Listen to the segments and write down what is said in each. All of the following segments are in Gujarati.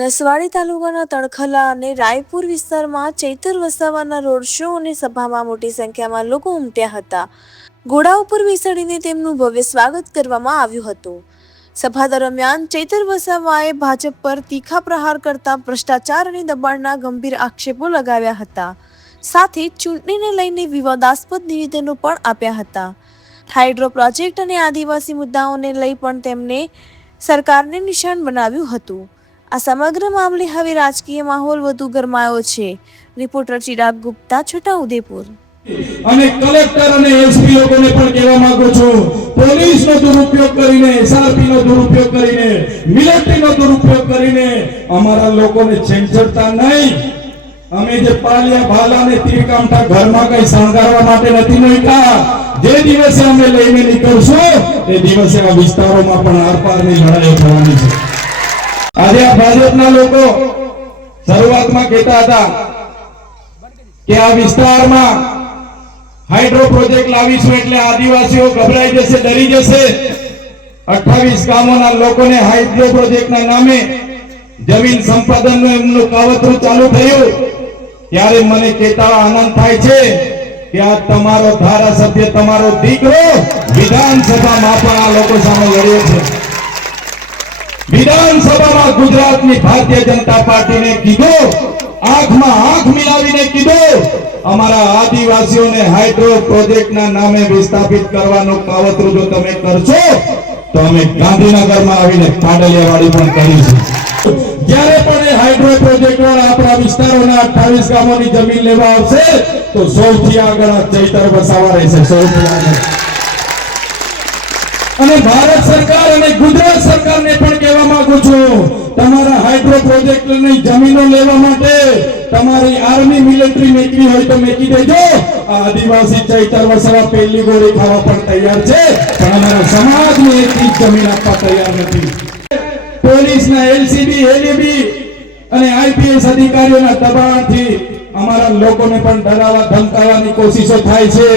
નસવાડી તાલુકાના તણખલા અને રાયપુર વિસ્તારમાં ચૈતર વસાવાના રોડ શો અને સભામાં મોટી સંખ્યામાં લોકો ઉમટ્યા હતા. ઘોડા ઉપર બેસાડીને તેમનું ભવ્ય સ્વાગત કરવામાં આવ્યું હતું. સભા દરમિયાન ચૈતર વસાવાએ ભાજપ પર તીખા પ્રહાર કરતા ભ્રષ્ટાચાર અને દબાણના ગંભીર આક્ષેપો લગાવ્યા હતા. સાથે ચૂંટણીને લઈને વિવાદાસ્પદ નિવેદનો પણ આપ્યા હતા. હાઇડ્રો પ્રોજેક્ટ અને આદિવાસી મુદ્દાઓને લઈ પણ તેમણે સરકારને નિશાન બનાવ્યું હતું. આ સમગ્ર મામલે હવે રાજકીય માહોલ વધુ ગરમાયો છે. રિપોર્ટર ચિરાગ ગુપ્તા, છોટાઉદેપુર. અને કલેક્ટર અને એસપી લોકોને પણ કહેવા માંગુ છું, પોલીસનો દુરુપયોગ કરીને, એસઆરપીનો દુરુપયોગ કરીને, મિલિટરીનો દુરુપયોગ કરીને અમારા લોકોને છેડછાડતા નહીં. અમે જે પાલિયા ભાલાને તીરકામઠા ઘરમાં કઈ શણગારવા માટે નથી મૂક્યા. જે દિવસે અમે લઈને નીકળશું એ દિવસે આ વિસ્તારોમાં પણ આરપારની લડાઈ થવાની છે. આજે આ ભાજપના લોકો શરૂઆતમાં કહેતા હતા કે આ વિસ્તારમાં હાઇડ્રો પ્રોજેક્ટ લાવીશું એટલે આદિવાસીઓ ગભરાઈ જશે, ડરી જશે. 28 ગામોના લોકોને હાઇડ્રો પ્રોજેક્ટના નામે જમીન સંપાદનનું એમનું કાવતરું ચાલુ થયું. ત્યારે મને કહેતા આનંદ થાય છે કે આ તમારો ધારાસભ્ય, તમારો દીકરો વિધાનસભામાં પણ આ લોકો સામે લડ્યો છે. વિધાનસભામાં ગુજરાતની ભારતીય જનતા પાર્ટીને કીધું, આંખમાં આંખ મિલાવીને કીધું, અમારા આદિવાસીઓને હાઇડ્રો પ્રોજેક્ટના નામે વિસ્થાપિત કરવાનું કાવતરું જો તમે કરશો તો અમે ગાંધીનગરમાં આવીને પાડલિયાવાડી પણ કરીશું. જ્યારે પણ એ હાઇડ્રો પ્રોજેક્ટ વાળા આપણા વિસ્તારોના 28 ગામોની જમીન લેવા આવશે તો સૌથી આગળ આ ચૈતર વસાવા રહેશે, સૌથી આગળ. અને ભારત સરકાર અને ગુજરાત સરકારને પણ કહેવા માંગુ છું, તમારા હાઇડ્રો પ્રોજેક્ટની જમીનો લેવા માટે તમારી આર્મી મિલિટરી મેકવી હોય તો મેકી દેજો. આ આદિવાસી ચૈતર વસાવા પહેલી ગોળી ખાવા પણ તૈયાર છે, પણ અમારા સમાજની એક ઇંચ જમીન આપવા તૈયાર નથી. પોલીસના એલસીબી, એલઈબી અને આઈપીએસ અધિકારીઓના દબાણથી અમારા લોકોને પણ ડરાવવા ધમકાવવાની કોશિશો થાય છે.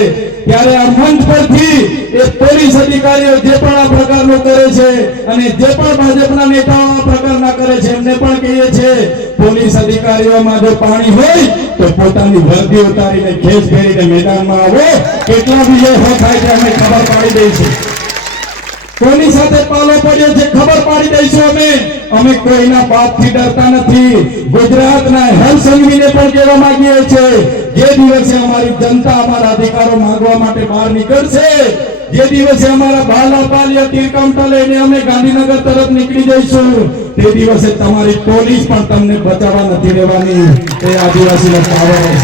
ત્યારે આ મંચ પરથી એ પોલીસ અધિકારીઓ જે પણ આ પ્રકારનું કરે છે અને જે પણ ભાજપના નેતાઓ આ પ્રકારના કરે છે એમને પણ કહીએ છે, પોલીસ અધિકારીઓમાં જો પાણી હોય તો પોતાની વર્દી ઉતારીને ખેસ ફેરીને મેદાનમાં આવો. કેટલા વિજય થાય છે અમે ખબર પાડી દઈશું. કોની સાથે પાલો પડ્યો છે ખબર પાડી દઈશું. અમે કોઈના બાપથી ડરતા નથી. ગુજરાતના હર સંઘવીને પણ કહેવા માંગીએ છીએ, જે દિવસે અમારી જનતા અમારા અધિકારો માંગવા માટે બહાર નીકળશે, જે દિવસે અમારા ભાલા પાલિયા તીરકામઠા લઈને અમે ગાંધીનગર તરફ નીકળી જઈશું, તે દિવસે તમારી પોલીસ પણ તમને બચાવવા નથી રહેવાની. એ આદિવાસીનો પાવર છે.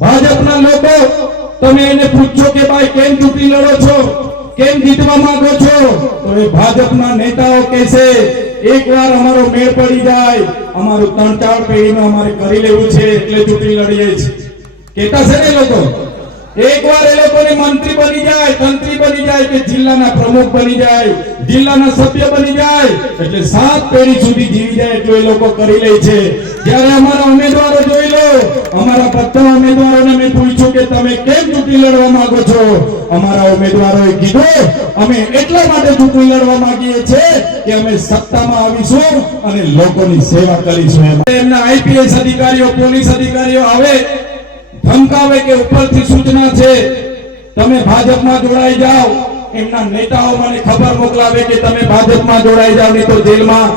ભાજપના લોકો, તમે એને પૂછો કે ભાઈ કેમ ચૂંટણી લડો છો, કેમ જીતવા માંગો છો, તો એ ભાજપના નેતાઓ કહેશે એકવાર અમારો મેળ પડી જાય, અમારું 3-4 પેઢીનું અમારે કરી લેવું છે એટલે ચૂંટણી લડીએ છીએ. કહેતા છે ને લોકો, એકવાર એ લોકોને મંત્રી બની જાય, તંત્રી બની જાય કે જિલ્લાના પ્રમુખ બની જાય, જિલ્લાના સભ્ય બની જાય એટલે 7 પેઢી સુધી જીવી જાય એટલું એ લોકો કરી લે છે. જ્યારે અમારા ઉમેદવારો જોઈ લો, અમારા બધા ઉમેદવારોને મેં પૂછ્યું કે તમે કેમ ચૂંટણી લડવા માંગો છો. અમારા ઉમેદવારોએ કીધું, અમે એટલા માટે ચૂંટણી લડવા માંગીએ છીએ કે અમે સત્તામાં આવીશું અને લોકોની સેવા કરીશું. એમના આઈપીએસ અધિકારીઓ, પોલીસ અધિકારીઓ આવે ધમકાવે કે ઉપરથી સૂચના છે તમે ભાજપમાં જોડાઈ જાઓ, એમના નેતાઓ મને ખબર મોકલાવે કે તમે ભાજપમાં જોડાઈ જાઓ નહીં તો જેલમાં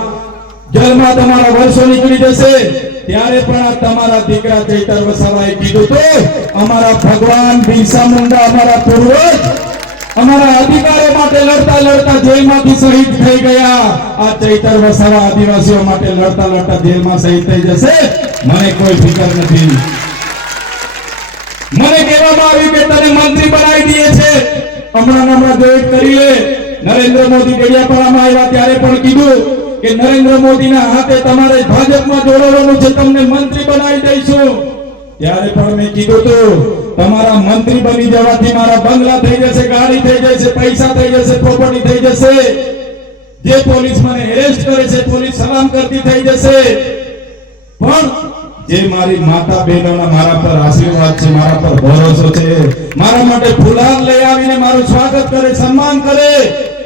તમારા વર્ષો નીકળી જશે. ત્યારે પણ આ તમારા દીકરા ચૈતર વસાવાએ કીધું તો અમારા ભગવાન બિરસા મુંડા, અમારા પૂર્વજ અમારા અધિકારો માટે લડતા લડતા જેલમાંથી શહીદ થઈ ગયા. આ ચૈતર વસાવા આદિવાસીઓ માટે લડતા લડતા જેલમાં શહીદ થઈ જશે, મને કોઈ ફિકર નથી. મને કહેવામાં આવ્યું કે તને મંત્રી બનાવી દઈએ છે. હમણાં જોઈન્ટ કરી લે. નરેન્દ્ર મોદી ડેડિયાપાડામાં આવ્યા ત્યારે પણ કીધું કે નરેન્દ્ર મોદીના હાથે તમારે ભાજપમાં જોડાવાનું છે, તમને મંત્રી બનાવી દઈશું. ત્યારે પણ મેં કીધું હતું, તમારા મંત્રી બની જવાથી મારા બંગલા થઈ જશે, ગાડી થઈ જશે, પૈસા થઈ જશે, પ્રોપર્ટી થઈ જશે. જે પોલીસ મને એરેસ્ટ કરે છે, પોલીસ સલામ કરતી થઈ જશે. પણ જે મારી માતા બહેનોના મારા પર આશીર્વાદ છે, મારા પર ભરોસો છે, મારા માટે ફુલાર લઈ આવીને મારું સ્વાગત કરે, સન્માન કરે,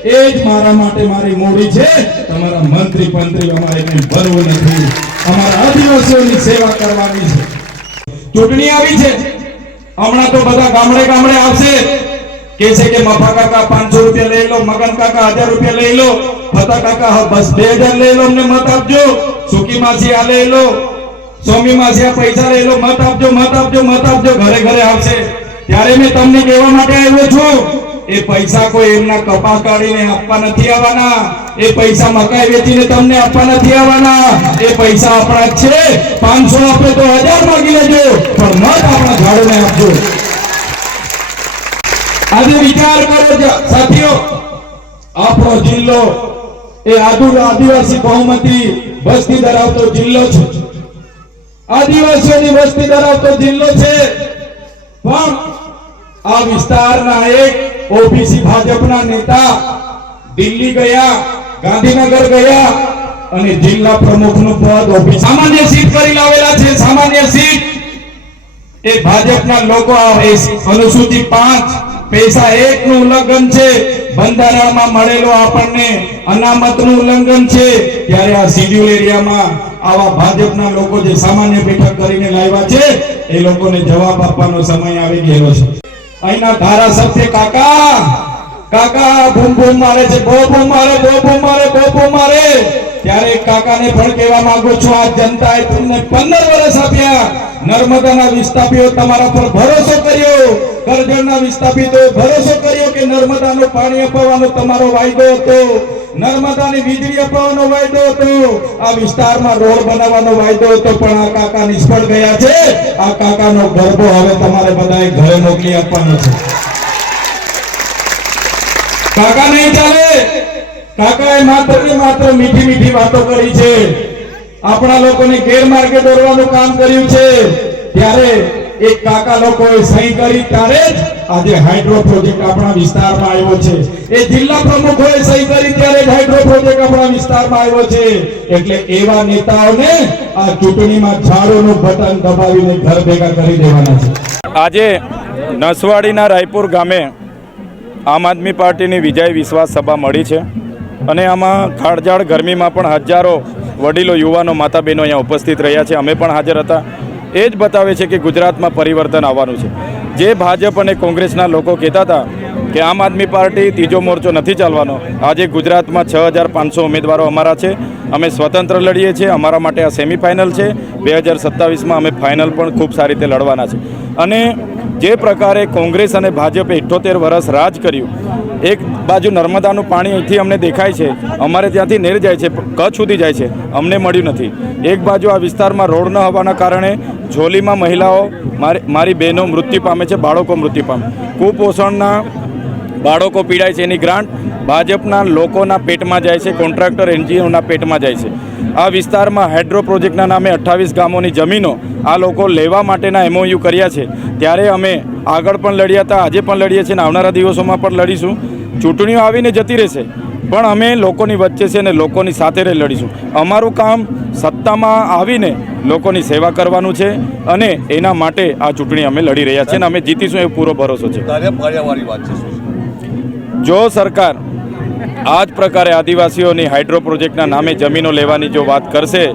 એ જ મારા માટે મારી મૂડી છે. તમારા મંત્રી પંત્રી અમારે કંઈ ભરવું નથી. અમારા આદિવાસીઓની સેવા કરવાની છે. ચૂંટણી આવી છે, હમણાં તો બધા ગામડે ગામડે આવશે, કે છે કે મફા કાકા 500 રૂપિયા લઈ લો, મગન કાકા 1000 રૂપિયા લઈ લો, ફતા કાકા બસ 2000 લઈ લો, અમને મત આપજો, સુકી માસી આ લઈ લો, સોમી માસી આ પૈસા લઈ લો, મત આપજો, મત આપજો, મત આપજો, ઘરે ઘરે આવશે. ત્યારે મેં તમને કહેવા માટે આવ્યો છું, એ પૈસા કોઈ એમના કપા કાઢીને આપવા નથી આવવાના, એ પૈસા મકાઈ વેચીને તમને આપવા નથી આવવાના, એ પૈસા આપણા જ છે. 500 આપે તો 1000 માંગી લેજો, પણ મત આપણા ઝાડોને આપજો. આજે વિચાર કરો સાથીઓ, આપણો જિલ્લો એ આદિવાસી બહુમતી વસ્તી ધરાવતો જિલ્લો છે, આદિવાસીઓની વસ્તી ધરાવતો જિલ્લો છે. પણ આ વિસ્તારના એક ઓબીસી ભાજપના નેતા દિલ્હી ગયા, ગાંધીનગર ગયા અને જિલ્લા પ્રમુખનું પદ ઓબીસી સામાન્ય સીટ કરી લાવેલા છે. સામાન્ય સીટ એ ભાજપના લોકો અનુસૂચિ 5 પૈસા 1 નું ઉલ્લંઘન છે, બંધારણમાં મળેલો આપણને અનામતનું ઉલ્લંઘન છે. ત્યારે આ શિડ્યુલ એરિયામાં આવા ભાજપના લોકો જે સામાન્ય બેઠક કરીને લાવ્યા છે, એ લોકોને જવાબ આપવાનો સમય આવી ગયેલો છે. અહીંના ધારાસભ્ય કાકા બૂમ બૂમ મારે છે, બહુ બૂમ મારે, બહુ બૂમ મારે, બહુ બૂમ મારે. ત્યારે કાકાને પણ કહેવા માંગુ છું, આ જનતાએ તમને 15 વર્ષ આપ્યા, નર્મદાના વિસ્થાપીઓ તમારા પર ભરોસો કર્યો, કરજણના વિસ્થાપિતોએ ભરોસો કર્યો કે નર્મદાનું પાણી અપાવવાનો તમારો વાયદો હતો, નર્મદાની વીજળી અપાવવાનો વાયદો હતો, આ વિસ્તારમાં રોડ બનાવવાનો વાયદો હતો, પણ આ કાકા નિષ્ફળ ગયા છે. આ કાકાનો ગરબો હવે તમારે બધાએ ઘરે મોકલી આપવાનો છે. કાકા નહીં ચાલે. કાકાએ માત્ર ને માત્ર મીઠી મીઠી વાતો કરી છે, આપણા લોકોને ગેરમાર્ગે દોરવાનું કામ કર્યું છે. ત્યારે એક કાકા લોકોએ સહી કરી, ત્યારે જ આજે હાઇડ્રો પ્રોજેક્ટ આપણા વિસ્તારમાં આવ્યો છે. એ જિલ્લા પ્રમુખોએ સહી કરી, ત્યારે જ હાઇડ્રો પ્રોજેક્ટ આપણા વિસ્તારમાં આવ્યો છે. એટલે એવા નેતાઓને આ ચૂંટણીમાં ઝાડોનું બટન દબાવીને ઘર ભેગા કરી દેવાના છે. આજે નસવાડીના રાયપુર ગામે આમ આદમી પાર્ટીની વિજય વિશ્વાસ સભા મળી છે અને આમાં કાળઝાળ ગરમીમાં પણ હજારો વડીલો, યુવાનો, માતા બહેનો અહીંયા ઉપસ્થિત રહ્યા છે. અમે પણ હાજર હતા. એ જ બતાવે છે કે ગુજરાતમાં પરિવર્તન આવવાનું છે. જે ભાજપ અને કોંગ્રેસના લોકો કહેતા હતા કે આમ આદમી પાર્ટી ત્રીજો મોરચો નથી ચાલવાનો, આજે ગુજરાતમાં 6500 ઉમેદવારો અમારા છે. અમે સ્વતંત્ર લડીએ છીએ. અમારા માટે આ સેમિફાઇનલ છે. 2027માં અમે ફાઇનલ પણ ખૂબ સારી રીતે લડવાના છે. અને જે પ્રકારે કોંગ્રેસ અને ભાજપે 78 વર્ષ રાજ કર્યું, એક બાજુ નર્મદાનું પાણી અહીંથી અમને દેખાય છે, અમારે ત્યાંથી નેર જાય છે, કચ્છ સુધી જાય છે, અમને મળ્યું નથી. એક બાજુ આ વિસ્તારમાં રોડ ન હોવાના કારણે ઝોલીમાં મહિલાઓ, મારી બહેનો મૃત્યુ પામે છે, બાળકો મૃત્યુ પામે, કુપોષણના બાળકો પીડાય છે. એની ગ્રાન્ટ ભાજપના લોકોના પેટમાં જાય છે, કોન્ટ્રાક્ટર એનજીઓના પેટમાં જાય છે. આ વિસ્તારમાં હાઇડ્રો પ્રોજેક્ટના નામે 28 ગામોની જમીનો આ લોકો લેવા માટેના MOU કર્યા છે. ત્યારે અમે આગળ પણ લડ્યા હતા, આજે પણ લડીએ છીએ અને આવનારા દિવસોમાં પણ લડીશું. ચૂંટણીઓ આવીને જતી રહેશે, પણ અમે લોકોની વચ્ચે છે અને લોકોની સાથે રહી લડીશું. અમારું કામ સત્તામાં આવીને લોકોની સેવા કરવાનું છે અને એના માટે આ ચૂંટણી અમે લડી રહ્યા છીએ અને અમે જીતીશું એવો પૂરો ભરોસો છે. જો સરકાર આ જ પ્રકારે આદિવાસીઓની હાઇડ્રો પ્રોજેક્ટના નામે જમીનો લેવાની જો વાત કરશે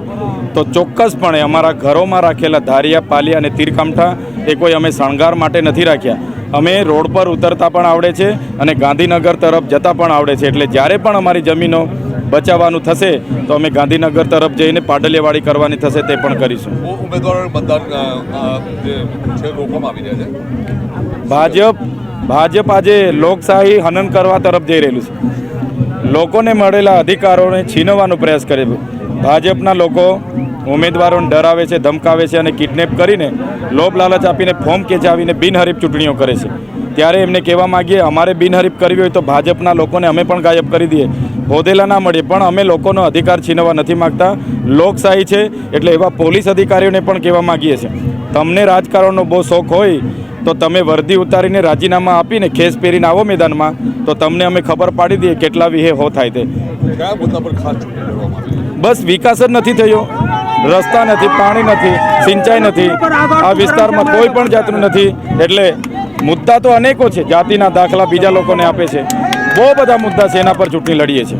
તો ચોક્કસપણે અમારા ઘરોમાં રાખેલા ધારિયા, પાલિયા અને તીરકામઠા એ કોઈ અમે શણગાર માટે નથી રાખ્યા. અમે રોડ પર ઉતરતા પણ આવડે છે અને ગાંધીનગર તરફ જતા પણ આવડે છે. એટલે જ્યારે પણ અમારી જમીનો બચાવવાનું થશે તો અમે ગાંધીનગર તરફ જઈને પાડલિયાવાડી કરવાની થશે તે પણ કરીશું. ભાજપ આજે લોકશાહી હનન કરવા તરફ જઈ રહેલું છે. લોકોને મળેલા અધિકારોને છીનવવાનો પ્રયાસ કરે છે. ભાજપના લોકો ઉમેદવારોને ડરાવે છે, ધમકાવે છે અને કિડનેપ કરીને લોભ લાલચ આપીને ફોર્મ ખેંચાવીને બિનહરીફ ચૂંટણીઓ કરે છે. ત્યારે એમને કહેવા માગીએ, અમારે બિનહરીફ કરવી હોય તો ભાજપના લોકોને અમે પણ ગાયબ કરી દઈએ, હોદેલા ના મળીએ, પણ અમે લોકોનો અધિકાર છીનવવા નથી માગતા. લોકશાહી છે એટલે એવા પોલીસ અધિકારીઓને પણ કહેવા માગીએ છીએ, તમને રાજકારણનો બહુ શોખ હોય તો તમે વર્દી ઉતારીને રાજીનામા આપીને ખેસ પહેરીને આવો મેદાનમાં, તો તમને અમે ખબર પાડી દઈએ કેટલા વિહે હો થાય તે. બસ વિકાસ જ નથી થયો, રસ્તા નથી, પાણી નથી, સિંચાઈ નથી, આ વિસ્તારમાં કોઈ પણ જાતનું નથી. એટલે મુદ્દા તો અનેકો છે. જાતિના દાખલા બીજા લોકોને આપે છે, બહુ બધા મુદ્દા છે એના પર ચૂંટણી લડીએ છીએ.